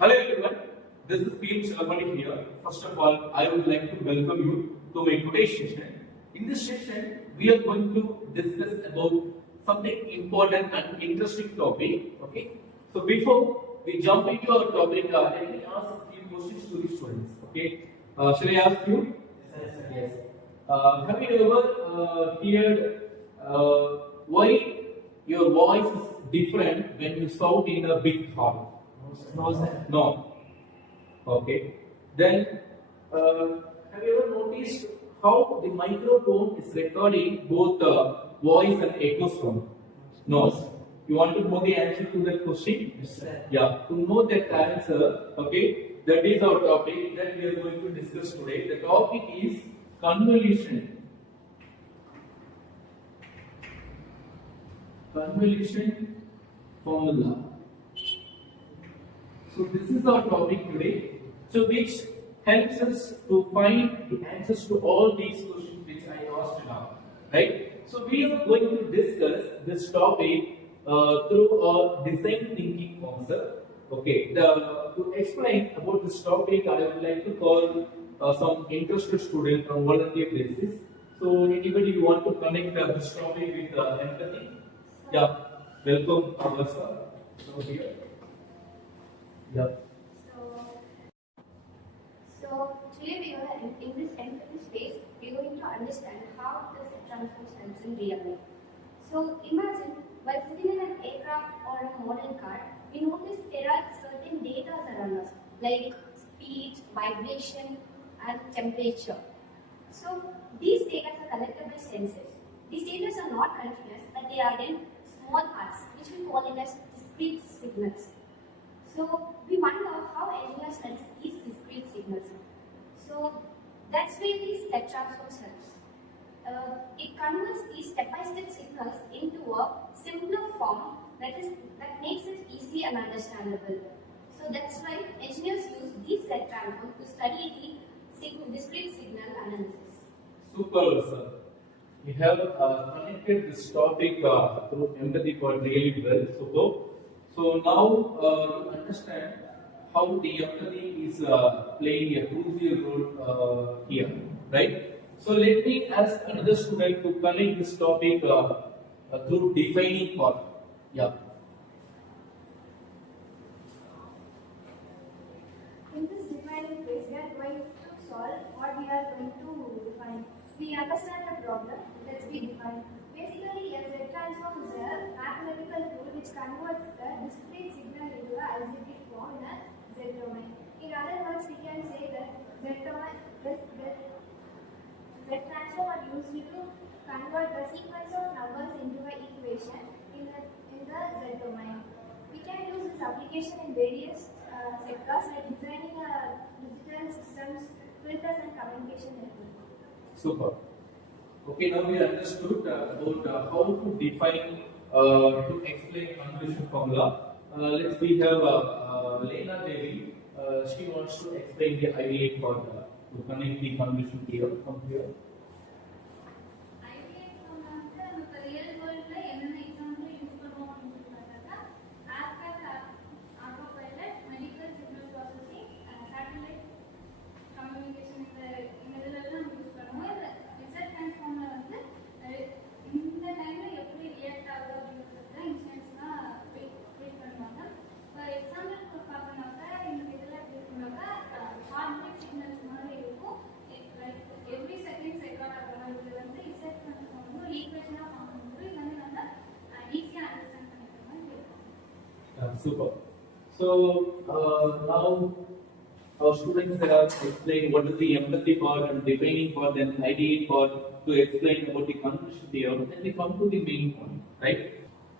Hello everyone, this is PM Chalamani here. First of all, I would like to welcome you to my today's session. In this session, we are going to discuss about something important and interesting topic. Okay. So before we jump into our topic, let me ask a few questions to the students. Okay. Shall I ask you? Yes. Have you ever heard why your voice is different when you shout in a big hall? No, sir. No. Okay. Then, have you ever noticed how the microphone is recording both voice and echo sound? No. You want to know the answer to that question? Yes, sir. Yeah. To know that answer, okay, that is our topic that we are going to discuss today. The topic is convolution. Convolution formula. So this is our topic today. So which helps us to find the answers to all these questions which I asked now, right? So we are going to discuss this topic through a design thinking concept. Okay. To explain about this topic, I would like to call some interested student on volunteer basis. So anybody you want to connect this topic with empathy? Yeah. Welcome, Abbasa. So here. Yeah. So today we are in this empathy space, we are going to understand how the set transforms helps in real life. So imagine while sitting in an aircraft or a modern car, we notice there are certain data around us like speed, vibration, and temperature. So these data are collected by sensors. These data are not continuous, but they are in small parts, which we call it as discrete signals. So we wonder how engineers study these discrete signals. So that's where these step transforms helps. It converts these step-by-step signals into a simpler form that makes it easy and understandable. So that's why engineers use these step transforms to study the discrete signal analysis. Super, sir. We have connected this topic through empathy part really well. Super. So now you understand how the empathy is playing a crucial role here, right? So let me ask another student to connect this topic through defining part. Yeah. In this defining phase, we are going to solve what we are going to define. We understand the problem, let's be defined. Basically, a Z transform is a mathematical tool which converts the discrete signal into a algebraic form in a Z domain. In other words, we can say that Z transform are used to convert the sequence of numbers into an equation in the Z domain. We can use this application in various sectors like designing digital systems, filters, and communication networks. Super. Okay, now we understood about how to define to explain convolution formula. We have Lena Devi. She wants to explain the ideate part to connect the convolution theorem from here. Super. So now our students have explained what is the empathy part and defining part and ideate part to explain about the convolution theorem. Then we come to the main point, right?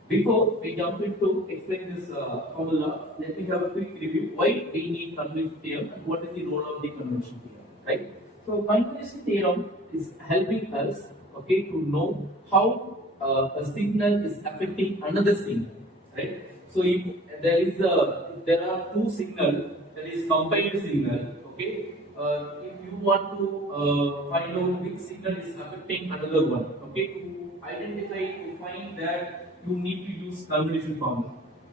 Before we jump into explain this formula, let me have a quick review why we need convolution theorem and what is the role of the convolution theorem, right? So convolution theorem is helping us, okay, to know how a signal is affecting another signal, right? So if there are two signals, that is combined signal, okay. If you want to find out which signal is affecting another one, okay, to identify, to find that, you need to use convolution formula.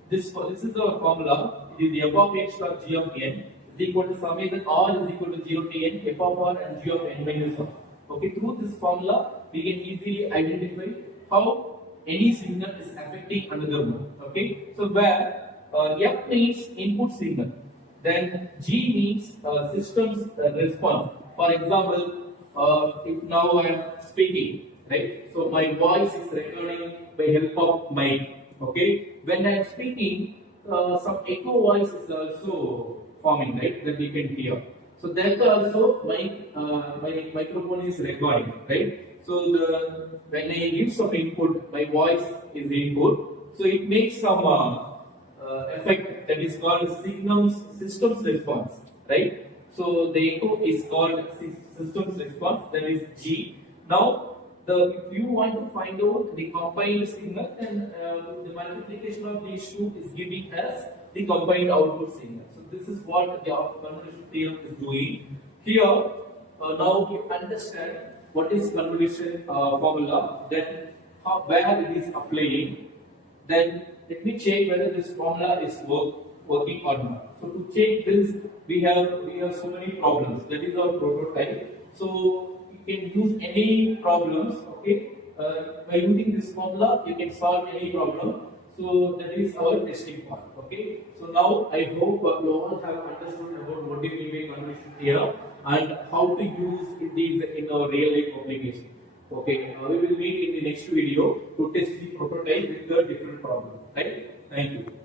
this is the formula. It is f of x dot g of n is equal to summation r is equal to 0 to n f of r and g of n minus 1. Okay, through this formula we can easily identify how any signal is affecting another one. Okay, so where f means input signal, then G means system's response. For example, if now I am speaking, right? So my voice is recording by help of mic. Okay, when I am speaking, some echo voice is also forming, right? That we can hear. So that also my microphone is recording, right? So when I give some input, my voice is input. So it makes some effect that is called system's response, right? So the echo is called system's response, that is G. Now if you want to find out the combined signal, then the multiplication of these two is giving us the combined output signal. So this is what the convolution theorem is doing here. Now you understand what is convolution formula, then where it is applying. Then let me check whether this formula is working or not. So to check this, we have so many problems. That is our prototype. So you can use any problems. Okay, by using this formula, you can solve any problem. So that is our testing part. Okay. So now I hope you all have understood about what do you mean by convolution theorem and how to use these in our real life application. Okay, we will meet in the next video to test the prototype with the different problem. Right? Thank you.